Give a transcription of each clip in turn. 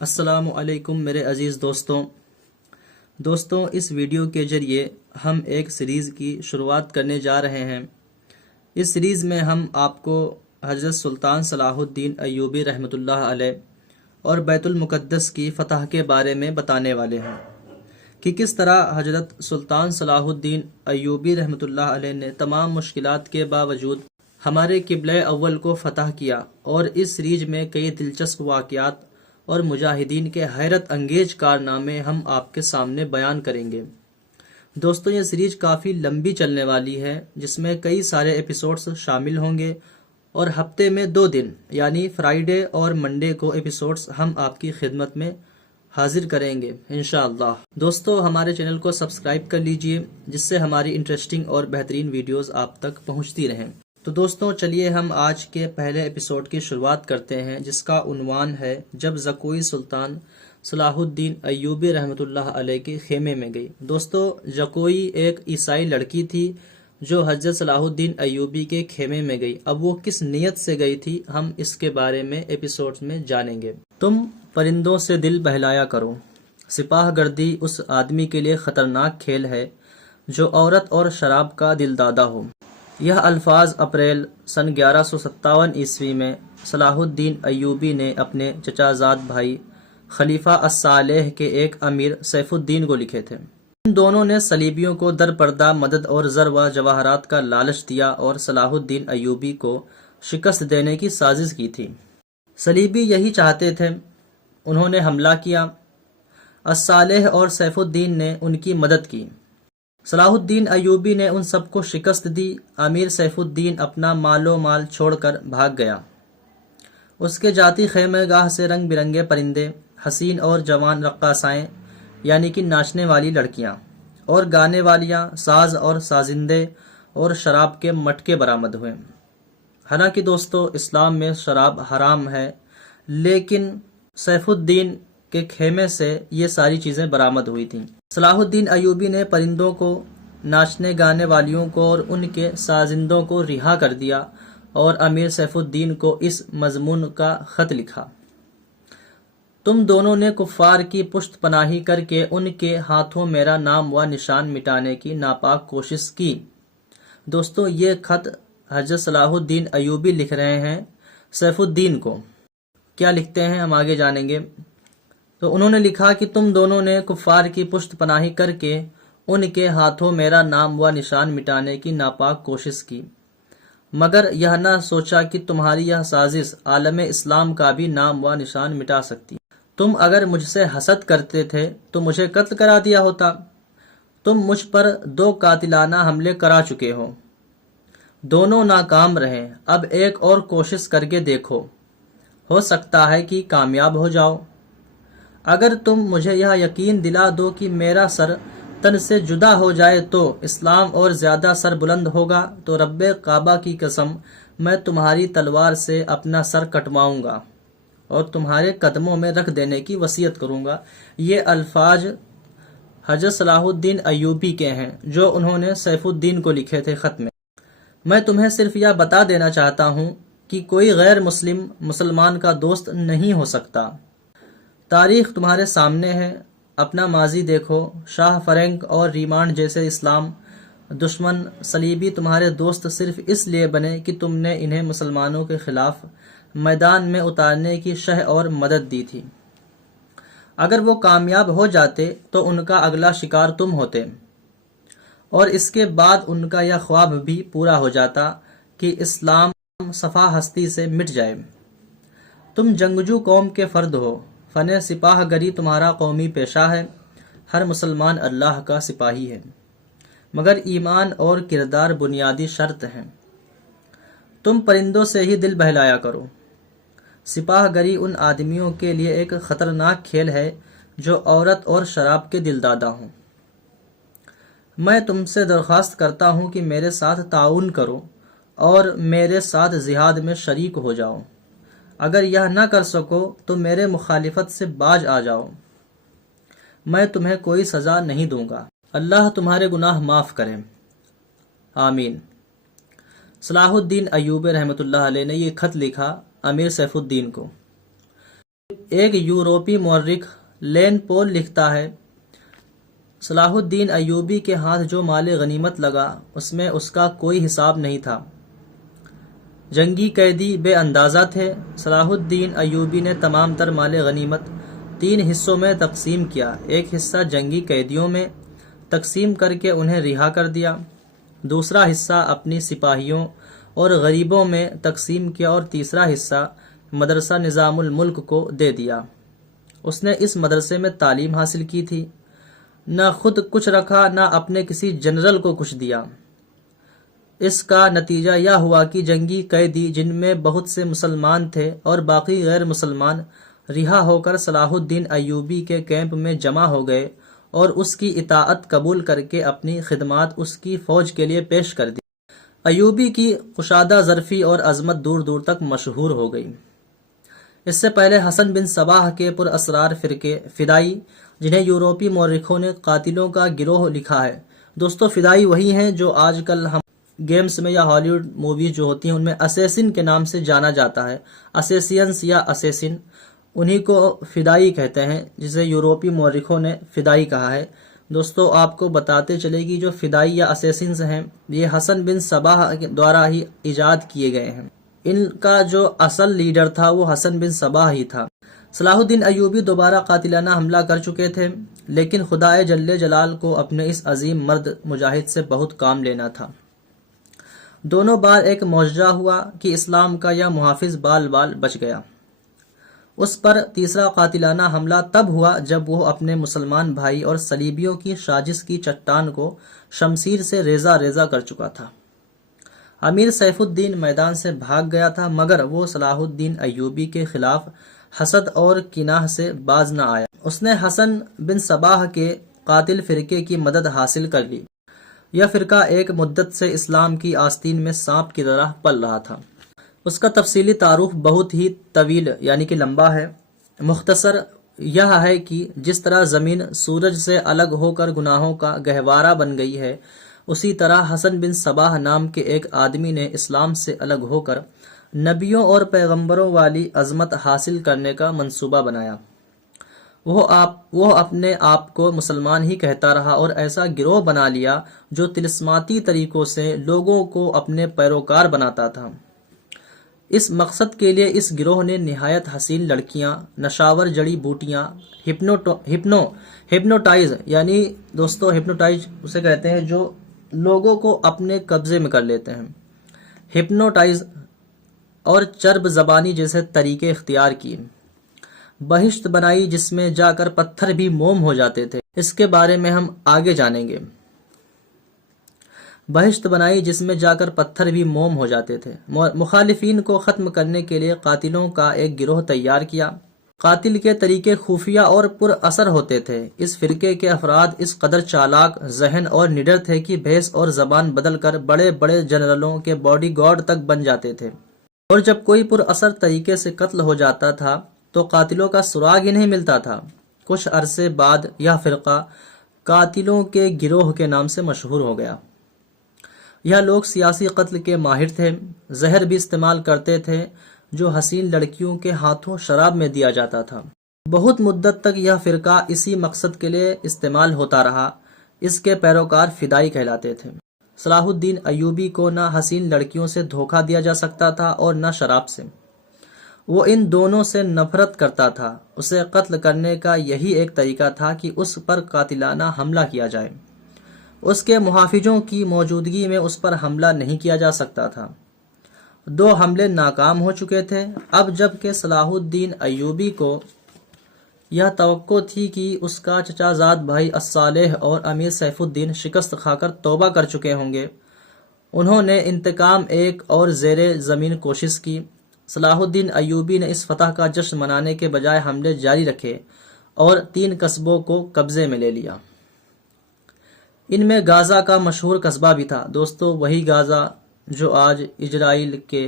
السلام علیکم میرے عزیز دوستوں اس ویڈیو کے ذریعے ہم ایک سیریز کی شروعات کرنے جا رہے ہیں۔ اس سیریز میں ہم آپ کو حضرت سلطان صلاح الدین ایوبی رحمۃ اللہ علیہ اور بیت المقدس کی فتح کے بارے میں بتانے والے ہیں کہ کس طرح حضرت سلطان صلاح الدین ایوبی رحمۃ اللہ علیہ نے تمام مشکلات کے باوجود ہمارے قبلہ اول کو فتح کیا، اور اس سیریز میں کئی دلچسپ واقعات اور مجاہدین کے حیرت انگیز کارنامے ہم آپ کے سامنے بیان کریں گے۔ دوستوں یہ سیریز کافی لمبی چلنے والی ہے، جس میں کئی سارے ایپیسوڈز شامل ہوں گے، اور ہفتے میں 2 دن یعنی فرائیڈے اور منڈے کو ایپیسوڈز ہم آپ کی خدمت میں حاضر کریں گے انشاءاللہ۔ دوستو ہمارے چینل کو سبسکرائب کر لیجئے، جس سے ہماری انٹرسٹنگ اور بہترین ویڈیوز آپ تک پہنچتی رہیں۔ تو دوستوں چلیے ہم آج کے پہلے ایپیسوڈ کی شروعات کرتے ہیں، جس کا عنوان ہے جب زکوئی سلطان صلاح الدین ایوبی رحمۃ اللہ علیہ کے خیمے میں گئی۔ دوستو زکوئی ایک عیسائی لڑکی تھی جو حضرت صلاح الدین ایوبی کے خیمے میں گئی۔ اب وہ کس نیت سے گئی تھی ہم اس کے بارے میں ایپیسوڈ میں جانیں گے۔ تم پرندوں سے دل بہلایا کرو، سپاہ گردی اس آدمی کے لیے خطرناک کھیل ہے جو عورت اور شراب کا دل دادا ہو۔ یہ الفاظ اپریل سن 1157 عیسوی میں صلاح الدین ایوبی نے اپنے چچا زاد بھائی خلیفہ الصالح کے ایک امیر سیف الدین کو لکھے تھے۔ ان دونوں نے صلیبیوں کو در پردہ مدد اور زر و جواہرات کا لالچ دیا اور صلاح الدین ایوبی کو شکست دینے کی سازش کی تھی۔ صلیبی یہی چاہتے تھے، انہوں نے حملہ کیا۔ الصالح اور سیف الدین نے ان کی مدد کی۔ صلاح الدین ایوبی نے ان سب کو شکست دی۔ امیر سیف الدین اپنا مال و مال چھوڑ کر بھاگ گیا۔ اس کے جاتی خیمہ گاہ سے رنگ برنگے پرندے، حسین اور جوان رقاصائیں یعنی کہ ناچنے والی لڑکیاں، اور گانے والیاں، ساز اور سازندے اور شراب کے مٹکے برآمد ہوئے۔ حالانکہ دوستو اسلام میں شراب حرام ہے، لیکن سیف الدین کے خیمے سے یہ ساری چیزیں برآمد ہوئی تھیں۔ صلاح الدین ایوبی نے پرندوں کو، ناچنے گانے والیوں کو اور ان کے سازندوں کو رہا کر دیا، اور امیر سیف الدین کو اس مضمون کا خط لکھا: تم دونوں نے کفار کی پشت پناہی کر کے ان کے ہاتھوں میرا نام و نشان مٹانے کی ناپاک کوشش کی۔ دوستو یہ خط حضرت صلاح الدین ایوبی لکھ رہے ہیں سیف الدین کو۔ کیا لکھتے ہیں ہم آگے جانیں گے۔ تو انہوں نے لکھا کہ تم دونوں نے کفار کی پشت پناہی کر کے ان کے ہاتھوں میرا نام و نشان مٹانے کی ناپاک کوشش کی، مگر یہ نہ سوچا کہ تمہاری یہ سازش عالم اسلام کا بھی نام و نشان مٹا سکتی۔ تم اگر مجھ سے حسد کرتے تھے تو مجھے قتل کرا دیا ہوتا۔ تم مجھ پر 2 قاتلانہ حملے کرا چکے دونوں ناکام رہے۔ اب ایک اور کوشش کر کے دیکھو، ہو سکتا ہے کہ کامیاب ہو جاؤ۔ اگر تم مجھے یہ یقین دلا دو کہ میرا سر تن سے جدا ہو جائے تو اسلام اور زیادہ سر بلند ہوگا، تو رب کعبہ کی قسم میں تمہاری تلوار سے اپنا سر کٹواؤں گا اور تمہارے قدموں میں رکھ دینے کی وصیت کروں گا۔ یہ الفاظ حضرت صلاح الدین ایوبی کے ہیں جو انہوں نے سیف الدین کو لکھے تھے خط میں۔ میں تمہیں صرف یہ بتا دینا چاہتا ہوں کہ کوئی غیر مسلمان کا دوست نہیں ہو سکتا۔ تاریخ تمہارے سامنے ہے، اپنا ماضی دیکھو۔ شاہ فرینک اور ریمانڈ جیسے اسلام دشمن صلیبی تمہارے دوست صرف اس لیے بنے کہ تم نے انہیں مسلمانوں کے خلاف میدان میں اتارنے کی شہ اور مدد دی تھی۔ اگر وہ کامیاب ہو جاتے تو ان کا اگلا شکار تم ہوتے، اور اس کے بعد ان کا یہ خواب بھی پورا ہو جاتا کہ اسلام صفحہ ہستی سے مٹ جائے۔ تم جنگجو قوم کے فرد ہو، فن سپاہ گری تمہارا قومی پیشہ ہے۔ ہر مسلمان اللہ کا سپاہی ہے، مگر ایمان اور کردار بنیادی شرط ہیں۔ تم پرندوں سے ہی دل بہلایا کرو۔ سپاہ گری ان آدمیوں کے لیے ایک خطرناک کھیل ہے جو عورت اور شراب کے دل دادا ہوں۔ میں تم سے درخواست کرتا ہوں کہ میرے ساتھ تعاون کرو اور میرے ساتھ جہاد میں شریک ہو جاؤ۔ اگر یہ نہ کر سکو تو میرے مخالفت سے باز آ جاؤ، میں تمہیں کوئی سزا نہیں دوں گا۔ اللہ تمہارے گناہ معاف کرے، آمین۔ صلاح الدین ایوبی رحمۃ اللہ علیہ نے یہ خط لکھا امیر سیف الدین کو۔ ایک یورپی مورخ لین پول لکھتا ہے، صلاح الدین ایوبی کے ہاتھ جو مال غنیمت لگا اس میں اس کا کوئی حساب نہیں تھا۔ جنگی قیدی بے اندازہ تھے۔ صلاح الدین ایوبی نے تمام تر مال غنیمت 3 حصوں میں تقسیم کیا۔ ایک حصہ جنگی قیدیوں میں تقسیم کر کے انہیں رہا کر دیا، دوسرا حصہ اپنی سپاہیوں اور غریبوں میں تقسیم کیا، اور تیسرا حصہ مدرسہ نظام الملک کو دے دیا۔ اس نے اس مدرسے میں تعلیم حاصل کی تھی، نہ خود کچھ رکھا نہ اپنے کسی جنرل کو کچھ دیا۔ اس کا نتیجہ یہ ہوا کہ جنگی قیدی جن میں بہت سے مسلمان تھے اور باقی غیر مسلمان رہا ہو کر صلاح الدین ایوبی کے کیمپ میں جمع ہو گئے اور اس کی اطاعت قبول کر کے اپنی خدمات اس کی فوج کے لیے پیش کر دی۔ ایوبی کی کشادہ ظرفی اور عظمت دور دور تک مشہور ہو گئی۔ اس سے پہلے حسن بن صباح کے پر اسرار فرقے فدائی، جنہیں یورپی مورخوں نے قاتلوں کا گروہ لکھا ہے۔ دوستو، فدائی وہی ہیں جو آج کل ہم گیمز میں یا ہالی ووڈ موویز جو ہوتی ہیں ان میں اسیسن کے نام سے جانا جاتا ہے، اسیسینس یا اسیسن، انہی کو فدائی کہتے ہیں، جسے یورپی مورخوں نے فدائی کہا ہے۔ دوستو، آپ کو بتاتے چلے گی جو فدائی یا اسیسنز ہیں یہ حسن بن صباح دوارا ہی ایجاد کیے گئے ہیں۔ ان کا جو اصل لیڈر تھا وہ حسن بن صباح ہی تھا۔ صلاح الدین ایوبی دوبارہ قاتلانہ حملہ کر چکے تھے، لیکن خدائے جل جلال کو اپنے اس عظیم مرد مجاہد سے بہت کام لینا تھا۔ دونوں بار ایک معجزہ ہوا کہ اسلام کا یہ محافظ بال بال بچ گیا۔ اس پر تیسرا قاتلانہ حملہ تب ہوا جب وہ اپنے مسلمان بھائی اور صلیبیوں کی سازش کی چٹان کو شمشیر سے ریزہ ریزہ کر چکا تھا۔ امیر سیف الدین میدان سے بھاگ گیا تھا، مگر وہ صلاح الدین ایوبی کے خلاف حسد اور کینہ سے باز نہ آیا۔ اس نے حسن بن صباح کے قاتل فرقے کی مدد حاصل کر لی۔ یہ فرقہ ایک مدت سے اسلام کی آستین میں سانپ کی طرح پل رہا تھا۔ اس کا تفصیلی تعارف بہت ہی طویل یعنی کہ لمبا ہے۔ مختصر یہ ہے کہ جس طرح زمین سورج سے الگ ہو کر گناہوں کا گہوارہ بن گئی ہے، اسی طرح حسن بن صباح نام کے ایک آدمی نے اسلام سے الگ ہو کر نبیوں اور پیغمبروں والی عظمت حاصل کرنے کا منصوبہ بنایا۔ وہ اپنے آپ کو مسلمان ہی کہتا رہا اور ایسا گروہ بنا لیا جو طلسماتی طریقوں سے لوگوں کو اپنے پیروکار بناتا تھا۔ اس مقصد کے لیے اس گروہ نے نہایت حسین لڑکیاں، نشاور جڑی بوٹیاں، ہپنوٹائز یعنی دوستو ہپنوٹائز اسے کہتے ہیں جو لوگوں کو اپنے قبضے میں کر لیتے ہیں، ہپنوٹائز، اور چرب زبانی جیسے طریقے اختیار کیے۔ بہشت بنائی جس میں جا کر پتھر بھی موم ہو جاتے تھے، اس کے بارے میں ہم آگے جانیں گے۔ بہشت بنائی جس میں جا کر پتھر بھی موم ہو جاتے تھے۔ مخالفین کو ختم کرنے کے لیے قاتلوں کا ایک گروہ تیار کیا۔ قاتل کے طریقے خفیہ اور پر اثر ہوتے تھے۔ اس فرقے کے افراد اس قدر چالاک ذہن اور نڈر تھے کہ بھیس اور زبان بدل کر بڑے بڑے جنرلوں کے باڈی گارڈ تک بن جاتے تھے، اور جب کوئی پر اثر طریقے سے قتل ہو جاتا تھا تو قاتلوں کا سراغ ہی نہیں ملتا تھا۔ کچھ عرصے بعد یہ فرقہ قاتلوں کے گروہ کے نام سے مشہور ہو گیا۔ یہ لوگ سیاسی قتل کے ماہر تھے، زہر بھی استعمال کرتے تھے جو حسین لڑکیوں کے ہاتھوں شراب میں دیا جاتا تھا۔ بہت مدت تک یہ فرقہ اسی مقصد کے لیے استعمال ہوتا رہا۔ اس کے پیروکار فدائی کہلاتے تھے۔ صلاح الدین ایوبی کو نہ حسین لڑکیوں سے دھوکہ دیا جا سکتا تھا اور نہ شراب سے۔ وہ ان دونوں سے نفرت کرتا تھا۔ اسے قتل کرنے کا یہی ایک طریقہ تھا کہ اس پر قاتلانہ حملہ کیا جائے۔ اس کے محافظوں کی موجودگی میں اس پر حملہ نہیں کیا جا سکتا تھا۔ 2 حملے ناکام ہو چکے تھے۔ اب جب کہ صلاح الدین ایوبی کو یہ توقع تھی کہ اس کا چچا زاد بھائی الصالح اور امیر سیف الدین شکست کھا کر توبہ کر چکے ہوں گے، انہوں نے انتقام ایک اور زیر زمین کوشش کی۔ صلاح الدین ایوبی نے اس فتح کا جشن منانے کے بجائے حملے جاری رکھے اور 3 قصبوں کو قبضے میں لے لیا۔ ان میں غازہ کا مشہور قصبہ بھی تھا۔ دوستو، وہی غازہ جو آج اسرائیل کے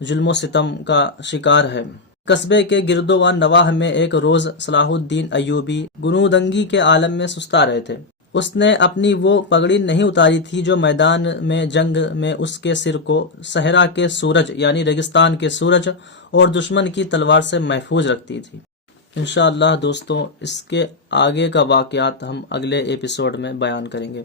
ظلم و ستم کا شکار ہے۔ قصبے کے گرد و نواح میں ایک روز صلاح الدین ایوبی گنودگی کے عالم میں سستا رہے تھے۔ اس نے اپنی وہ پگڑی نہیں اتاری تھی جو میدان میں جنگ میں اس کے سر کو صحرا کے سورج یعنی ریگستان کے سورج اور دشمن کی تلوار سے محفوظ رکھتی تھی۔ انشاءاللہ دوستوں، اس کے آگے کا واقعات ہم اگلے ایپیسوڈ میں بیان کریں گے۔